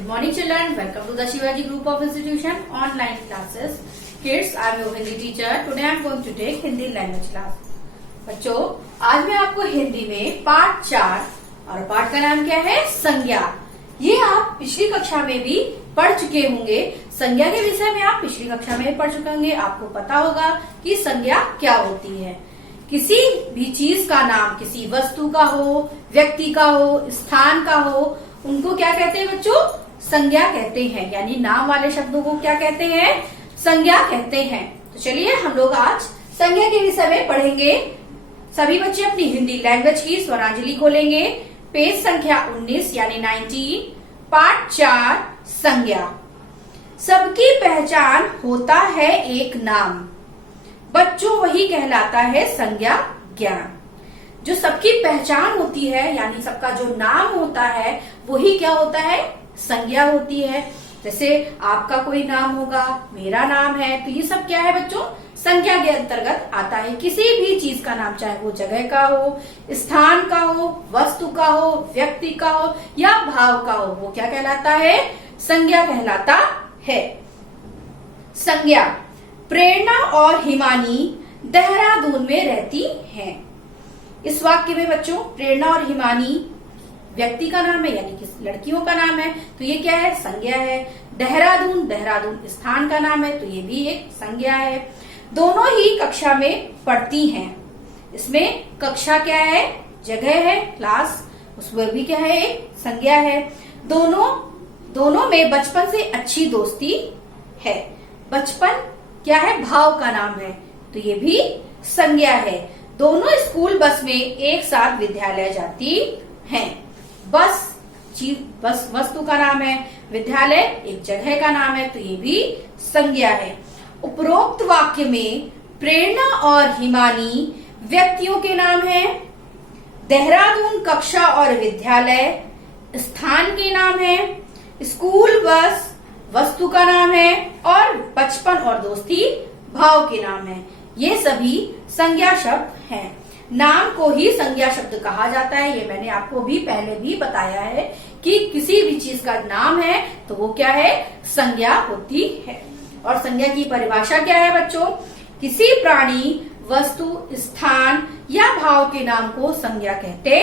Good morning children, welcome to the Shivaji Group of Institution online classes. Kids, I am your Hindi teacher. Today I am going to take Hindi language class. बच्चों, आज मैं आपको हिंदी में पाठ 4 और पाठ का नाम क्या है? संज्ञा। ये आप पिछली कक्षा में भी पढ़ चुके होंगे। संज्ञा के विषय में आप पिछली कक्षा में पढ़ चुके होंगे। आपको पता होगा कि संज्ञा क्या होती है। किसी भी चीज का नाम, किसी वस्तु का हो, व्यक्ति का हो, स्थान का हो, उनको क्या कहते हैं बच्चों? संज्ञा कहते हैं। यानी नाम वाले शब्दों को क्या कहते हैं? संज्ञा कहते हैं। तो चलिए हम लोग आज संज्ञा के विषय में पढ़ेंगे। सभी बच्चे अपनी हिंदी लैंग्वेज की स्वरांजलि खोलेंगे। पेज संख्या 19 यानी 19, पाठ 4 संज्ञा। सबकी पहचान होता है एक नाम, बच्चों वही कहलाता है संज्ञा ज्ञान। जो सबकी पहचान होती है यानी सबका जो नाम होता है वही क्या होता है? संज्ञा होती है। जैसे आपका कोई नाम होगा, मेरा नाम है, तो ये सब क्या है बच्चों? संज्ञा के अंतर्गत आता है। किसी भी चीज का नाम, चाहे वो जगह का हो, स्थान का हो, वस्तु का हो, व्यक्ति का हो या भाव का हो, वो क्या कहलाता है? संज्ञा कहलाता है। संज्ञा। प्रेरणा और हिमानी देहरादून में रहती हैं। इस वाक्य में बच्चों प्रेरणा और हिमानी व्यक्ति का नाम है यानी कि लड़कियों का नाम है, तो ये क्या है? संज्ञा है। देहरादून, देहरादून स्थान का नाम है, तो ये भी एक संज्ञा है। दोनों ही कक्षा में पढ़ती हैं। इसमें कक्षा क्या है? जगह है, क्लास, उसमें भी क्या है? एक संज्ञा है। दोनों में बचपन से अच्छी दोस्ती है। बचपन क्या है? भाव का नाम है, तो ये भी संज्ञा है। दोनों स्कूल बस में एक साथ विद्यालय जाती हैं। बस वस्तु का नाम है, विद्यालय एक जगह का नाम है, तो ये भी संज्ञा है। उपरोक्त वाक्य में प्रेरणा और हिमानी व्यक्तियों के नाम हैं। देहरादून कक्षा और विद्यालय स्थान के नाम है। स्कूल बस वस्तु का नाम है और बचपन और दोस्ती भाव के नाम है। ये सभी संज्ञा शब्द हैं। नाम को ही संज्ञा शब्द कहा जाता है। ये मैंने आपको भी पहले भी बताया है कि किसी भी चीज का नाम है तो वो क्या है? संज्ञा होती है। और संज्ञा की परिभाषा क्या है बच्चों? किसी प्राणी, वस्तु, स्थान या भाव के नाम को संज्ञा कहते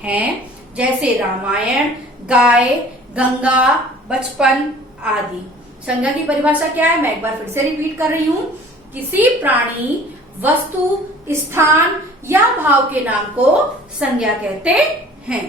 हैं। जैसे रामायण, गाय, गंगा, बचपन आदि। संज्ञा की परिभाषा क्या है? मैं एक बार फिर से रिपीट कर रही हूँ। किसी प्राणी, वस्तु, स्थान या भाव के नाम को संज्ञा कहते हैं।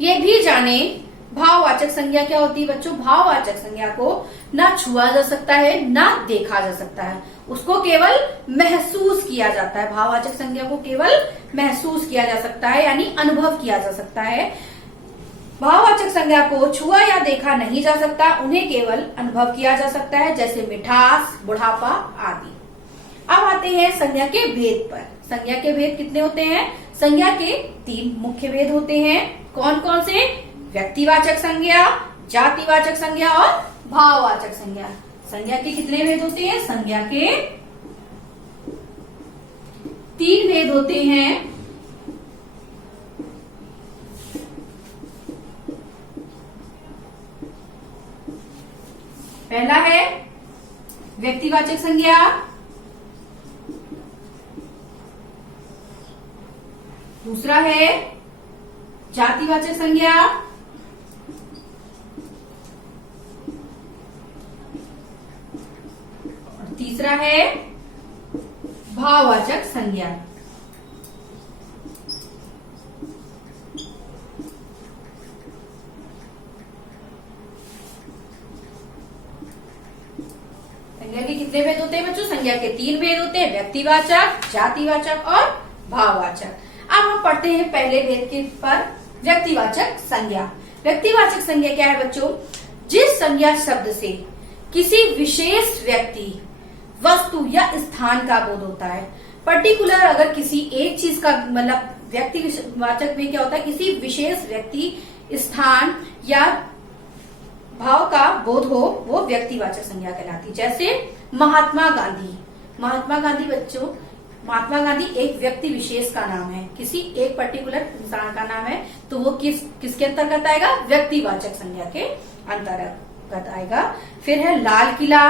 ये भी जाने भाववाचक संज्ञा क्या होती है बच्चों? भाववाचक संज्ञा को ना छुआ जा सकता है ना देखा जा सकता है, उसको केवल महसूस किया जाता है। भाववाचक संज्ञा को केवल महसूस किया जा सकता है यानी अनुभव किया जा सकता है। भाववाचक संज्ञा को छुआ या देखा नहीं जा सकता, उन्हें केवल अनुभव किया जा सकता है, जैसे मिठास, बुढ़ापा आदि। अब आते हैं संज्ञा के भेद पर। संज्ञा के भेद कितने होते हैं? संज्ञा के 3 मुख्य भेद होते हैं। कौन कौन से? व्यक्तिवाचक संज्ञा, जातिवाचक संज्ञा और भाववाचक संज्ञा। संज्ञा के कितने भेद होते हैं? संज्ञा के 3 भेद होते हैं। पहला है व्यक्तिवाचक संज्ञा, दूसरा है जातिवाचक संज्ञा, और तीसरा है भाववाचक संज्ञा। संज्ञा के कितने भेद होते हैं बच्चों? संज्ञा के 3 भेद होते हैं, व्यक्तिवाचक, जातिवाचक और भाववाचक। अब हम पढ़ते हैं पहले भेद के पर, व्यक्तिवाचक संज्ञा। व्यक्तिवाचक संज्ञा क्या है बच्चों? जिस संज्ञा शब्द से किसी विशेष व्यक्ति, वस्तु या स्थान का बोध होता है। पर्टिकुलर अगर किसी एक चीज का मतलब व्यक्तिवाचक में क्या होता है? किसी विशेष व्यक्ति, स्थान या भाव का बोध हो, वो व्यक्तिवाचक संज्ञा कहलाती है। जैसे महात्मा गांधी। महात्मा गांधी बच्चों महात्मा गांधी एक व्यक्ति विशेष का नाम है, किसी एक पर्टिकुलर इंसान का नाम है, तो वो किसके अंतर्गत आएगा? व्यक्तिवाचक संज्ञा के अंतर्गत आएगा। फिर है लाल किला,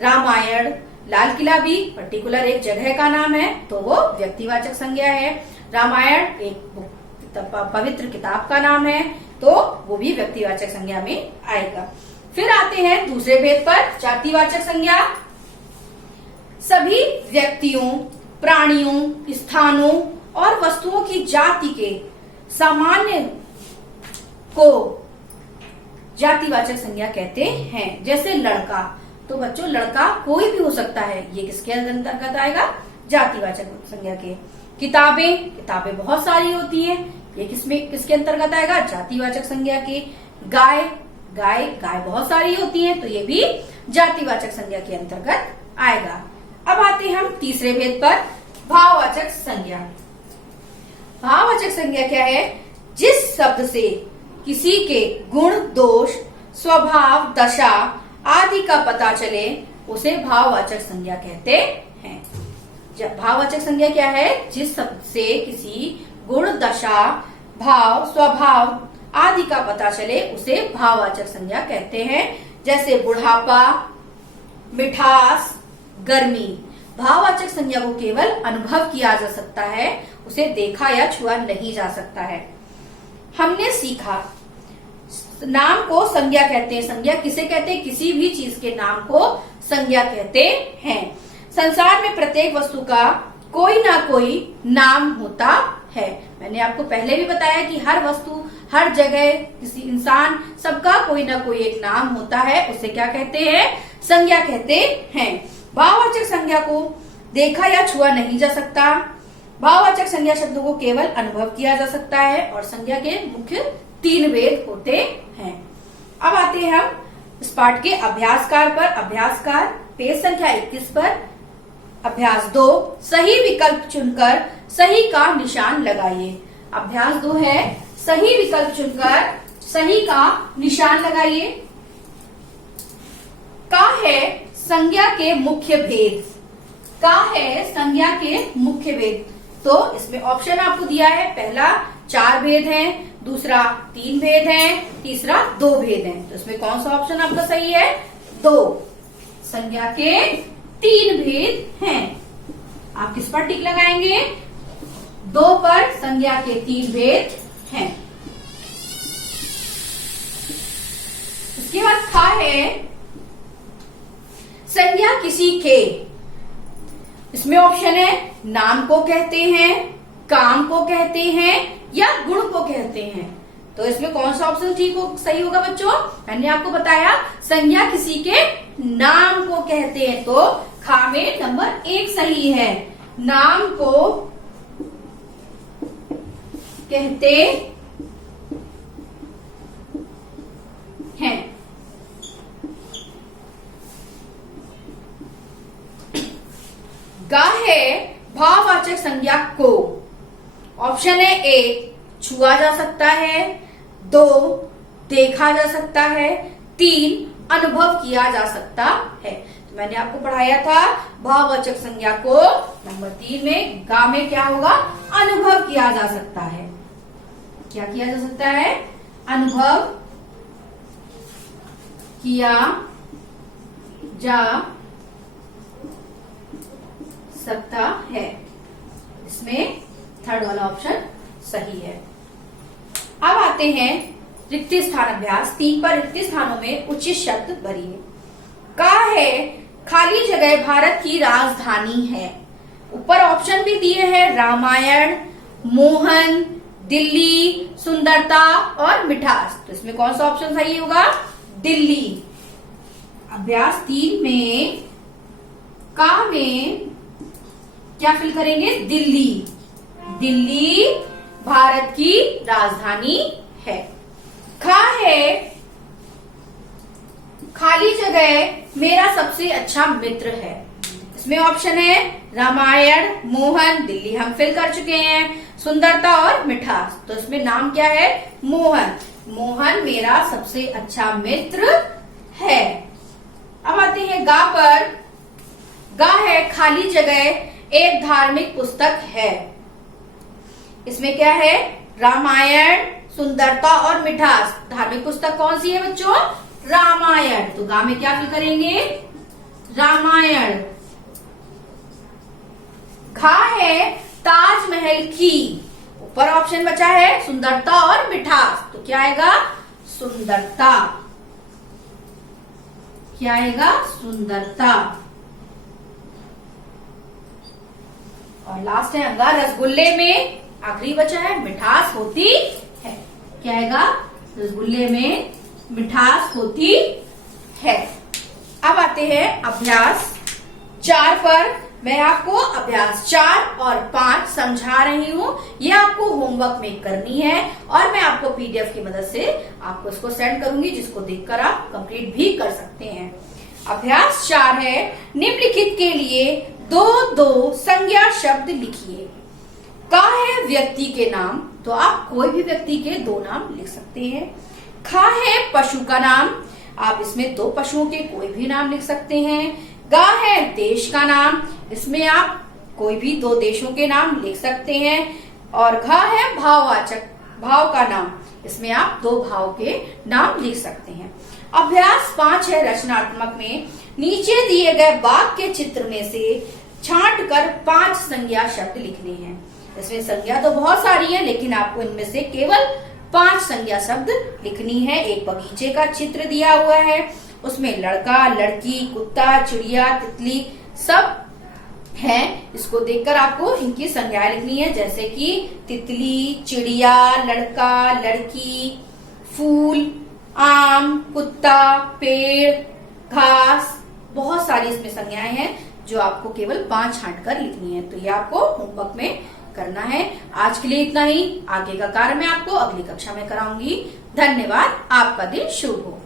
रामायण। लाल किला भी पर्टिकुलर एक जगह का नाम है, तो वो व्यक्तिवाचक संज्ञा है। रामायण एक पवित्र किताब का नाम है, तो वो भी व्यक्तिवाचक संज्ञा में आएगा। फिर आते हैं दूसरे भेद पर, जातिवाचक संज्ञा। सभी व्यक्तियों, प्राणियों, स्थानों और वस्तुओं की जाति के सामान्य को जातिवाचक संज्ञा कहते हैं। जैसे लड़का, तो बच्चों लड़का कोई भी हो सकता है, ये किसके अंतर्गत आएगा? जातिवाचक संज्ञा के। किताबें, किताबें बहुत सारी होती हैं, ये किसके अंतर्गत आएगा? जातिवाचक संज्ञा के। गाय, गाय बहुत सारी होती हैं, तो ये भी जातिवाचक संज्ञा के अंतर्गत आएगा। अब आते हैं हम तीसरे भेद पर, भाववाचक संज्ञा। भाववाचक संज्ञा क्या है? जिस शब्द से किसी के गुण, दोष, स्वभाव, दशा आदि का पता चले उसे भाववाचक संज्ञा कहते हैं। जब भाववाचक संज्ञा क्या है? जिस शब्द से किसी गुण, दशा, भाव, स्वभाव आदि का पता चले उसे भाववाचक संज्ञा कहते हैं। जैसे बुढ़ापा, मिठास, गर्मी। भाववाचक संज्ञा को केवल अनुभव किया जा सकता है, उसे देखा या छुआ नहीं जा सकता है। हमने सीखा, नाम को संज्ञा कहते हैं। संज्ञा किसे कहते हैं? किसी भी चीज के नाम को संज्ञा कहते हैं। संसार में प्रत्येक वस्तु का कोई ना कोई नाम होता है। मैंने आपको पहले भी बताया कि हर वस्तु, हर जगह, किसी इंसान, सबका कोई ना कोई एक नाम होता है, उसे क्या कहते हैं? संज्ञा कहते हैं। भाववाचक संज्ञा को देखा या छुआ नहीं जा सकता। भाववाचक संज्ञा शब्दों को केवल अनुभव किया जा सकता है और संज्ञा के मुख्य 3 भेद होते हैं। अब आते हैं हम इस पाठ के अभ्यासकार पर। अभ्यासकार पेज संख्या 21 पर। अभ्यास 2, सही विकल्प चुनकर सही का निशान लगाइए। अभ्यास 2 है, सही विकल्प चुनकर सही का निशान लगाइए। का है संज्ञा के मुख्य भेद। का है संज्ञा के मुख्य भेद। तो इसमें ऑप्शन आपको दिया है, पहला 4 भेद हैं, दूसरा 3 भेद हैं, तीसरा 2 भेद हैं। तो इसमें कौन सा ऑप्शन आपका सही है? 2। संज्ञा के 3 भेद हैं। आप किस पर टिक लगाएंगे? 2 पर संज्ञा के 3 भेद हैं। उसके बाद खा है संज्ञा किसी के। इसमें ऑप्शन है, नाम को कहते हैं, काम को कहते हैं या गुण को कहते हैं। तो इसमें कौन सा ऑप्शन सही होगा बच्चों? मैंने आपको बताया संज्ञा किसी के नाम को कहते हैं, तो खा में नंबर 1 सही है। नाम को कहते हैं। गा है भाववाचक संज्ञा को। ऑप्शन है 1, छुआ जा सकता है, 2, देखा जा सकता है, 3, अनुभव किया जा सकता है। तो मैंने आपको पढ़ाया था भाववाचक संज्ञा को नंबर 3 में, गा में क्या होगा? अनुभव किया जा सकता है। क्या किया जा सकता है? अनुभव किया जा सकता है। इसमें 3rd वाला ऑप्शन सही है। अब आते हैं रिक्त स्थान अभ्यास 3 पर। रिक्त स्थानों में उचित शब्द भरिए। का है खाली जगह भारत की राजधानी है। ऊपर ऑप्शन भी दिए हैं, रामायण, मोहन, दिल्ली, सुंदरता और मिठास। तो इसमें कौन सा ऑप्शन सही होगा? दिल्ली। अभ्यास 3 में का में क्या फिल करेंगे? दिल्ली। दिल्ली भारत की राजधानी है। खा है खाली जगह मेरा सबसे अच्छा मित्र है। इसमें ऑप्शन है रामायण, मोहन, दिल्ली हम फिल कर चुके हैं, सुंदरता और मिठास। तो इसमें नाम क्या है? मोहन। मोहन मेरा सबसे अच्छा मित्र है। अब आते हैं गा पर। गा है खाली जगह एक धार्मिक पुस्तक है। इसमें क्या है? रामायण, सुंदरता और मिठास। धार्मिक पुस्तक कौन सी है बच्चों? रामायण। तो गा में क्या फिल करेंगे? रामायण। घा है ताजमहल की। ऊपर ऑप्शन बचा है सुंदरता और मिठास, तो क्या आएगा? सुंदरता। क्या आएगा? सुंदरता। और लास्ट है अंगा, रसगुल्ले में आखिरी बचा है मिठास होती है। क्या आएगा? रसगुल्ले में मिठास होती है। अब आते हैं अभ्यास 4 पर। मैं आपको अभ्यास 4 और 5 समझा रही हूँ। ये आपको होमवर्क में करनी है और मैं आपको पीडीएफ की मदद से आपको इसको सेंड करूंगी, जिसको देखकर आप कंप्लीट भी कर सकते हैं। अभ्यास 4 है, निम्नलिखित के लिए 2 संज्ञा शब्द लिखिए। का है व्यक्ति के नाम, तो आप कोई भी व्यक्ति के 2 नाम लिख सकते हैं। खा है पशु का नाम, आप इसमें 2 पशुओं के कोई भी नाम लिख सकते हैं। गा है देश का नाम, इसमें आप कोई भी 2 देशों के नाम लिख सकते हैं। और घा है भाववाचक, भाव का नाम, इसमें आप 2 भाव के नाम लिख सकते हैं। अभ्यास 5 है रचनात्मक में, नीचे दिए गए बाघ के चित्र में से छांट कर 5 संज्ञा शब्द लिखने हैं। इसमें संज्ञा तो बहुत सारी है, लेकिन आपको इनमें से केवल 5 संज्ञा शब्द लिखनी है। एक बगीचे का चित्र दिया हुआ है, उसमें लड़का, लड़की, कुत्ता, चिड़िया, तितली सब है। इसको देखकर आपको इनकी संज्ञाएं लिखनी है, जैसे कि तितली, चिड़िया, लड़का, लड़की, फूल, आम, कुत्ता, पेड़, घास, बहुत सारी इसमें संज्ञाएं हैं जो आपको केवल 5 छांट कर लिखनी है। तो ये आपको होमवर्क में करना है। आज के लिए इतना ही। आगे का कार्य मैं आपको अगली कक्षा में कराऊंगी। धन्यवाद। आपका दिन शुभ हो।